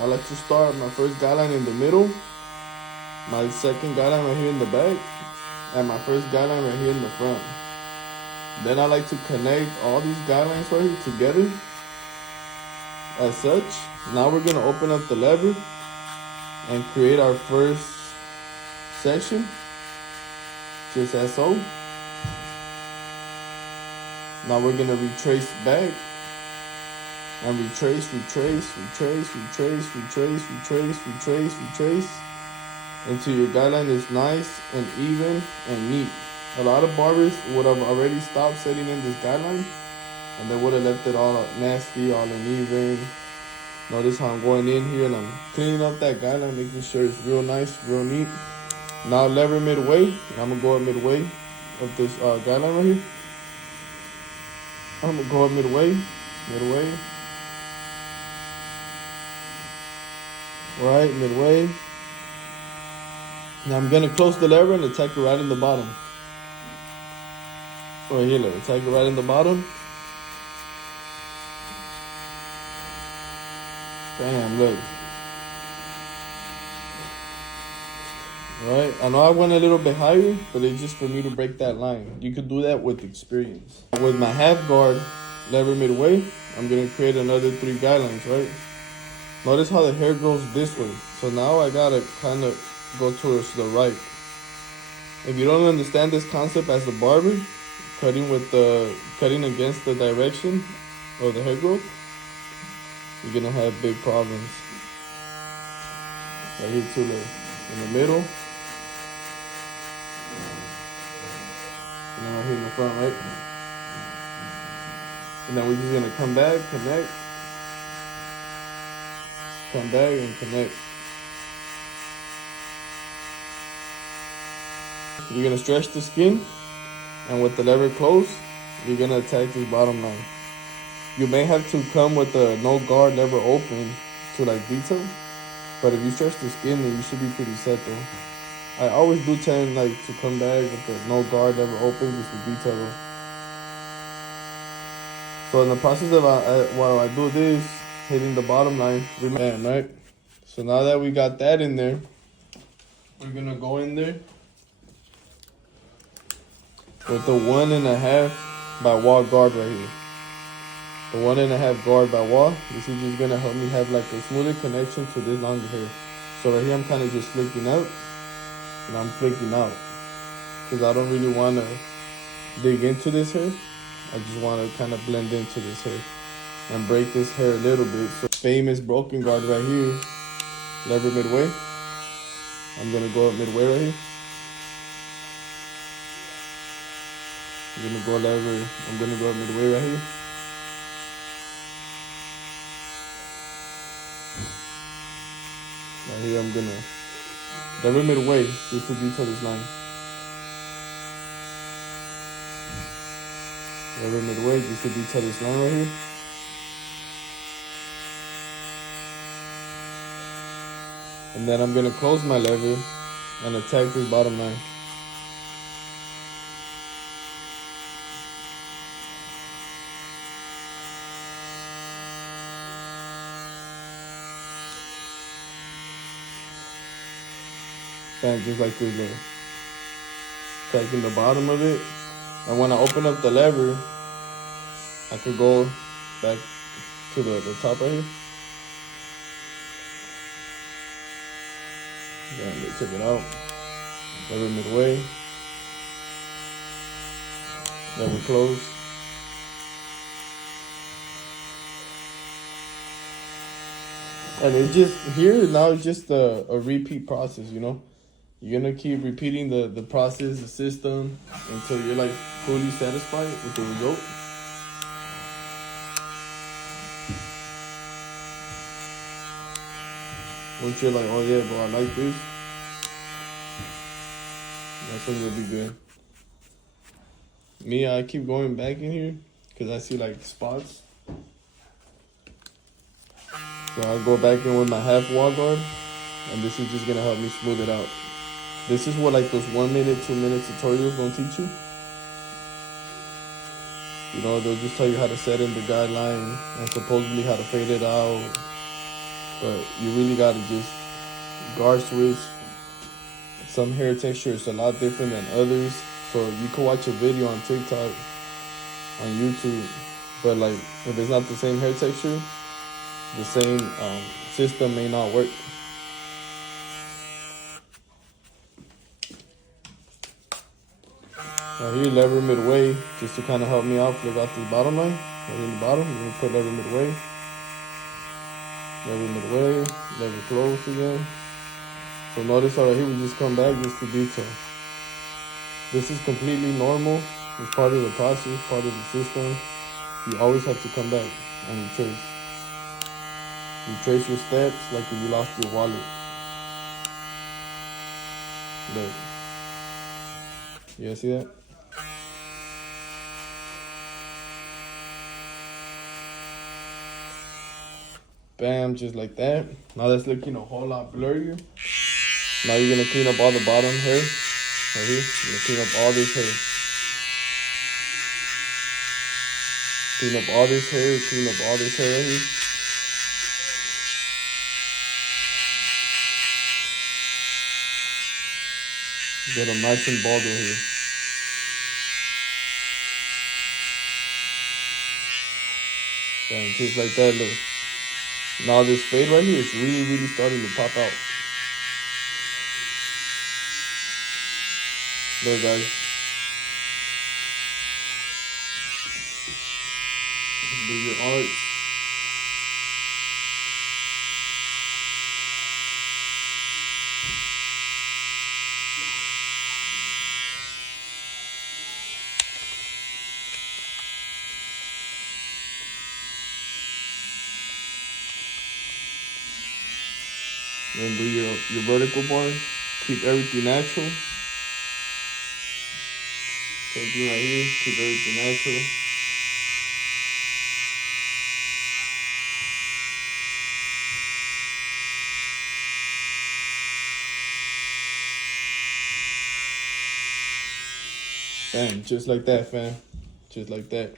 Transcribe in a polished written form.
I like to start my first guideline in the middle, my second guideline right here in the back, and my first guideline right here in the front. Then I like to connect all these guidelines right here together as such. Now we're gonna open up the lever and create our first section, just as so. Now we're gonna retrace back and retrace until your guideline is nice and even and neat. A lot of barbers would have already stopped setting in this guideline and they would have left it all nasty, all uneven. Notice how I'm going in here and I'm cleaning up that guideline, making sure it's real nice, real neat. Now lever midway, and I'm gonna go up midway of this guideline right here. I'm gonna go up midway. Right, midway. Now I'm gonna close the lever and attack it right in the bottom. Right here, look, attack it right in the bottom. Bam, look. Right, I know I went a little bit higher, but it's just for me to break that line. You could do that with experience. With my half guard, lever midway, I'm gonna create another 3 guidelines, right? Notice how the hair grows this way. So now I gotta kind of go towards the right. If you don't understand this concept as a barber, cutting against the direction of the hair growth, you're gonna have big problems. Right here too, look, in the middle. And then right here in the front, right? And then we're just gonna come back, connect, come back and connect. You're gonna stretch the skin, and with the lever closed, you're gonna attack this bottom line. You may have to come with the no guard lever open to like detail, but if you stretch the skin, then you should be pretty set though. I always do tend like to come back with the no guard lever open just for detail though. So in the process of while I do this, hitting the bottom line, bam, right? So now that we got that in there, we're gonna go in there with the 1.5 by wall guard right here. The 1.5 guard by wall. This is just gonna help me have like a smoother connection to this longer hair. So right here I'm kind of just flicking up and I'm flicking out because I don't really want to dig into this hair. I just want to kind of blend into this hair and break this hair a little bit. So famous broken guard right here, lever midway. I'm gonna go up midway right here. I'm gonna go up midway right here. Right here I'm gonna lever midway just to detail this line. Lever midway just to detail this line right here. And then I'm gonna close my lever and attack this bottom line. Bam, just like this, look. Attacking the bottom of it. And when I open up the lever, I could go back to the top right here. Then check it out. Lever midway. Lever close. And it's just here now. It's just a repeat process, you know. You're gonna keep repeating the process, the system, until you're like fully satisfied with the result. Once you're like, oh yeah, bro, I like this, that's when you'll be good. Me, I keep going back in here because I see like spots. So I'll go back in with my half wall guard, and this is just gonna help me smooth it out. This is what like those 1 minute, 2 minute tutorials gonna teach you. You know, they'll just tell you how to set in the guideline and supposedly how to fade it out. But you really gotta just guard switch. Some hair texture is a lot different than others. So you can watch a video on TikTok, on YouTube, but like if it's not the same hair texture, the same system may not work. Right here, lever midway, just to kind of help me out, flick off this bottom line. Right in the bottom, you put lever midway, lever close again. So notice how right here we just come back just to detail. This is completely normal. It's part of the process, part of the system. You always have to come back and retrace. Retrace your steps like if you lost your wallet. Look. You guys see that? Bam, just like that. Now that's looking a whole lot blurrier. Now you're gonna clean up all the bottom hair. Right here. You're gonna clean up all this hair. Clean up all this hair, clean up all this hair right here. Get them nice and bald right here. Bam, just like that, look. Now this fade right here is really starting to pop out. Look guys. Do your arch. Then do your vertical bar. Keep everything natural. Same thing right here. Keep everything natural. Bam, just like that, fam. Just like that.